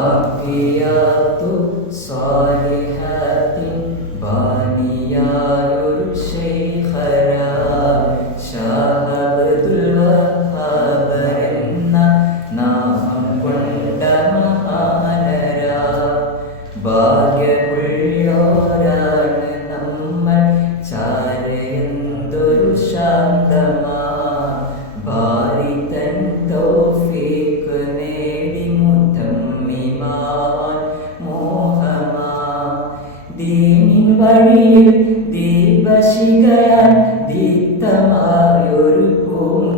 ബാക്കിയാത്തു സ്വാലിഹത്തിൻ ബാനിയായൊരു ശൈഖര ഷാഹബുൽ വഹാബരെന്ന നാമം കൊണ്ട മഹാനര ഭാഗ്യമുള്ളോരാണ് നമ്മൾ. ചാരയെന്തൊരു ശാന്തമാ വഴിയിൽ ദീപശിഖയാൽ ദീപ്തമായൊരു പൂങ്ക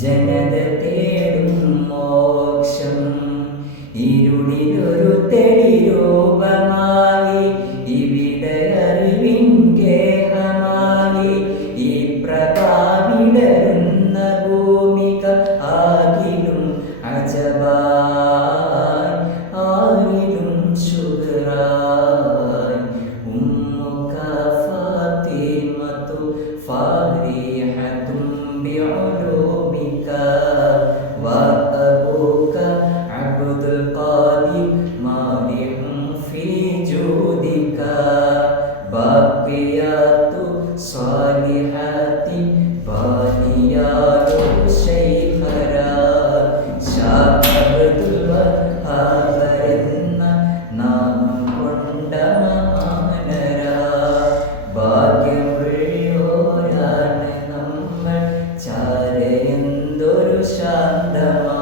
ജനത തേടും മോക്ഷം. ഇരുളിലൊരു തേ Shanda